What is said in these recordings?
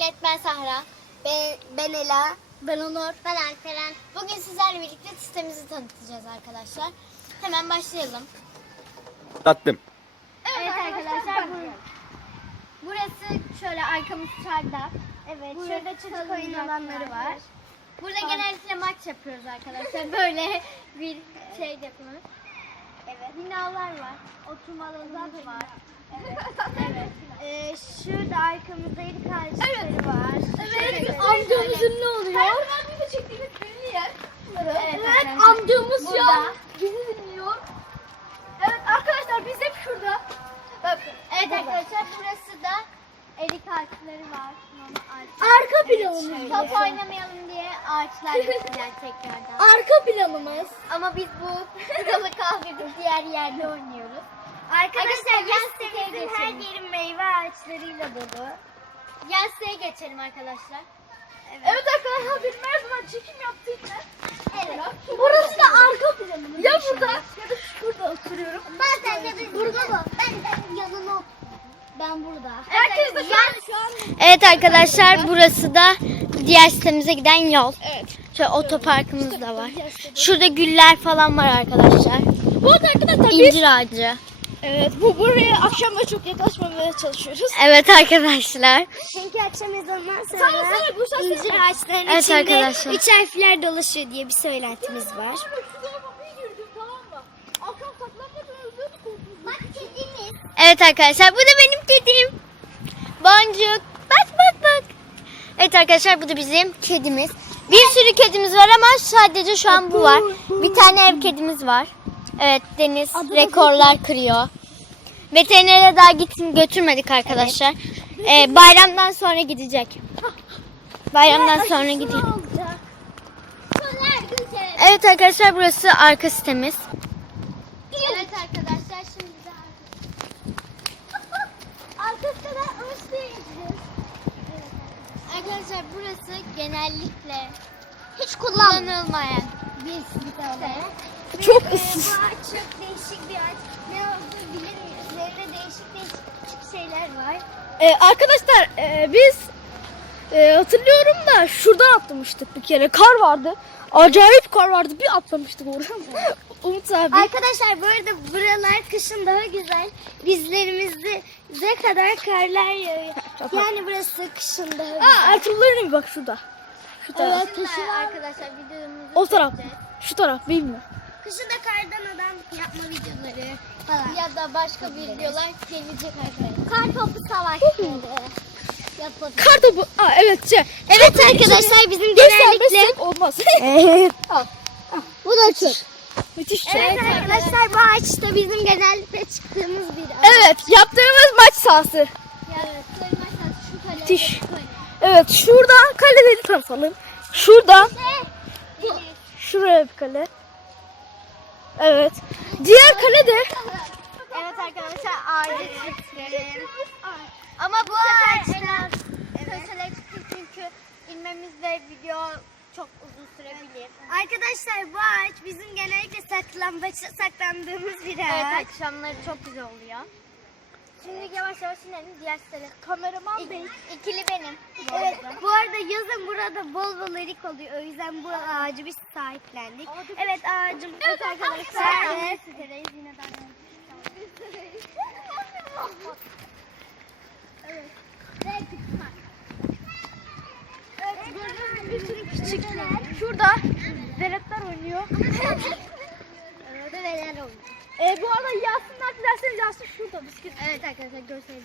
millet, ben Sahra. Ben, ben Ela. Ben Onur. Ben Alperen. Bugün sizlerle birlikte sitemizi tanıtacağız arkadaşlar. Hemen başlayalım. Tattım. Evet, arkadaşlar, bu- burası şöyle arkamız çardak. Evet. Burada şurada çocuk oyun alanları var. Burada genellikle maç yapıyoruz arkadaşlar. Böyle bir şey yapıyoruz. Evet. Binalar var. Oturma alanları var. Evet. evet. Ee, şurada arkamızda erik ağaçları var. Evet, amcamızın ne oluyor? Evet, Evet, arkadaşlar. amcamız Burada. ya. Bizi dinliyor. Evet arkadaşlar biz hep şurada. Bakın. Evet arkadaşlar burası da erik ağaçları var. Arka planımız. Top oynamayalım diye ağaçlar yapacağız tekrardan. Arka planımız. Ama biz bu kuralı kaldırdık diğer yerde oynuyoruz. Arkadaşlar yan siteye sitemizin her geçelim. Ağaçlarıyla dolu. Yan siteye geçelim arkadaşlar. Evet arkadaşlar benim her zaman çekim yaptığı için. Evet. Burası da arka planımız. Ya burada ya da şurada oturuyorum. Bazen ya da burada da. Ben de yanına oturuyorum. Ben burada. Herkes de şu an, şu an Evet arkadaşlar burası da diğer sitemize giden yol. Evet. Şöyle otoparkımız da var. Şurada güller falan var arkadaşlar. Bu arada arkadaşlar biz İncir ağacı. Evet bu buraya akşamları çok yaklaşmamaya çalışıyoruz. Evet arkadaşlar. Çünkü akşam ezanından Sağ sonra ol, sağ ol, bu şahsen- incir ağaçlarının Evet içinde arkadaşlar. üç harfler dolaşıyor diye bir söylentimiz var. Bak kedimiz. Evet arkadaşlar bu da benim kedim. Boncuk. Bak bak bak. Evet arkadaşlar bu da bizim kedimiz. Bir sürü kedimiz var ama sadece şu an bu var. Bir tane ev kedimiz var. Evet Deniz Adı da rekorlar kırıyor. Veterinere daha gitsin götürmedik arkadaşlar. Ee, bayramdan sonra gidecek. Bayramdan sonra gidiyor. Evet arkadaşlar burası arka sitemiz. Evet arkadaşlar şimdi de Arkasına ıslayacağız. Arkadaşlar burası genellikle hiç kullanılmayan bir site. Çok Ee, ıssız. Bu ağaç çok değişik bir ağaç. Ne olduğunu bilemiyoruz. Üzerinde değişik değişik şeyler var. Ee, arkadaşlar e, biz e, hatırlıyorum da şuradan atlamıştık bir kere. Kar vardı. Acayip kar vardı. Bir atlamıştık oraya. Umut abi. Arkadaşlar bu arada buralar kışın daha güzel. Bizlerimizde ne kadar karlar yağıyor. Yani burası kışın daha güzel. Aa, Ertuğrul'ların evi bak şurada. Şu taraf. Evet, kışın arkadaşlar videomuzu O taraf. çekeceğiz. Şu taraf bilmiyorum. Kışın da kardan adam yapma videoları falan. Ya da başka videolar gelecek arkadaşlar. Kar topu savaşları yapalım. Kar topu. Aa, evet. Şey. Evet arkadaşlar bizim Göstermezsek genellikle olmaz. Evet. Al. Bu da çok. Müthiş şey. Evet arkadaşlar bu ağaçta bizim genellikle çıktığımız bir ağaç. Evet yaptığımız maç sahası. Evet. Şu kale. Müthiş. Evet şurada kaleleri tanıtalım. Şurada şuraya bir kale. Evet. Diğer kale de Evet arkadaşlar ağacı çıktı. Ama bu ağaçta köşeler çıktı çünkü inmemiz ve video çok uzun sürebilir. Arkadaşlar bu ağaç bizim genellikle saklambaç saklandığımız bir Evet akşamları çok güzel oluyor. Şimdi yavaş yavaş inelim diğer sitede. Kameraman bey. İkili benim. Evet bu arada yazın burada bol bol erik oluyor. O yüzden bu ağacı biz sahiplendik. Evet ağacım. Evet arkadaşlar. Evet. Daha Evet gördüğünüz gibi bir sürü küçükler. Şurada veletler oynuyor. Orada neler oluyor? Ee, bu arada Yasinler dilerseniz Yasin şurada bisiklet. Evet arkadaşlar gösterelim.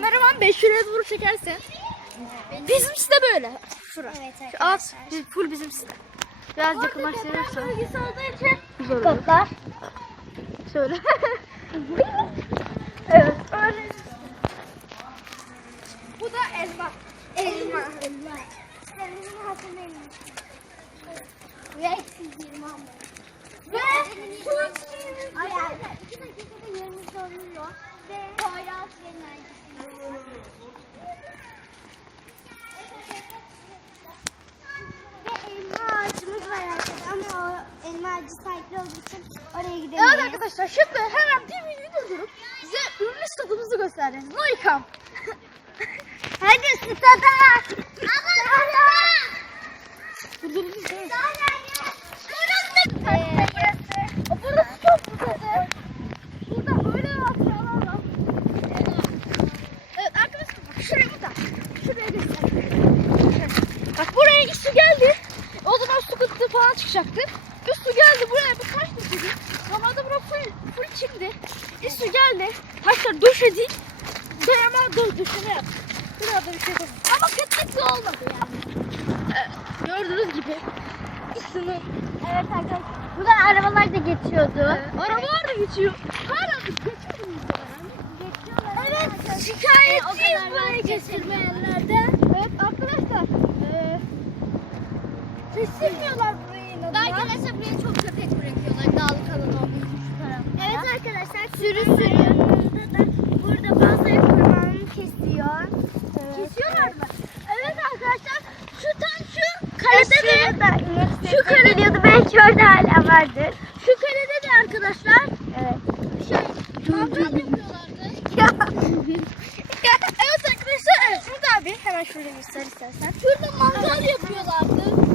kameraman 5 liraya doğru çekersen. Bizimsi de böyle. Şura. Evet, Şu alt biz, full bizimsi de. Biraz yakınlaştırırsan. Güzel olur. Kotlar. Şöyle. evet öyle. Bu da elma. Elma. Elma. Elma hatırına elma. Ve 220 ama. Ve şu an şimdi. Ay ay. 2 dakikada yerimiz oluyor. Ve Poyraz ve Nergis'in. Ve elma ağacımız var arkadaşlar ama o elma ağacı sahipli olduğu için oraya gidemeyiz. Evet arkadaşlar şimdi hemen bir video durdurup size ürün stadımızı göstereceğiz. Noikam. Hadi stada. Stada. Durdurdunuz değil mi? Burası burası. Burası çok güzel. Burada böyle hatıralar var. Evet arkadaşlar bak şuraya bir bak. Şuraya göstereyim. Bak buraya üstü geldi. O zaman su çıkacaktı. Üstü geldi buraya bir taş düşürdü. Normalde bura full, full çimdi. Üstü geldi. Taşlar döşedi. Dayama dö döşeme yaptı. Burada bir şey olmadı. Ama kıtlık da olmadı yani. Evet, gördüğünüz gibi. Üstünü Evet arkadaşlar. Buradan arabalar da geçiyordu. Arabalar da geçiyor. Hala da geçiyor muyuz Evet, Şikayetçiyiz buraya geçirmeyenlerden. Evet arkadaşlar. Eee kesilmiyorlar Arkadaşlar buraya çok köpek bırakıyorlar. Dağlık alan olduğu için şu tarafta. Evet arkadaşlar sürü sürü. da burada bazı kurbanını kesiyor. Kesiyorlar mı? Evet arkadaşlar. Şu tam şu kalede de Şu kale diyordu belki orada hala vardır. şu kalede de arkadaşlar Evet. şey mangal yapıyorlardı. evet arkadaşlar evet şurada abi hemen şurada göster istersen. Şurada mangal yapıyorlardı.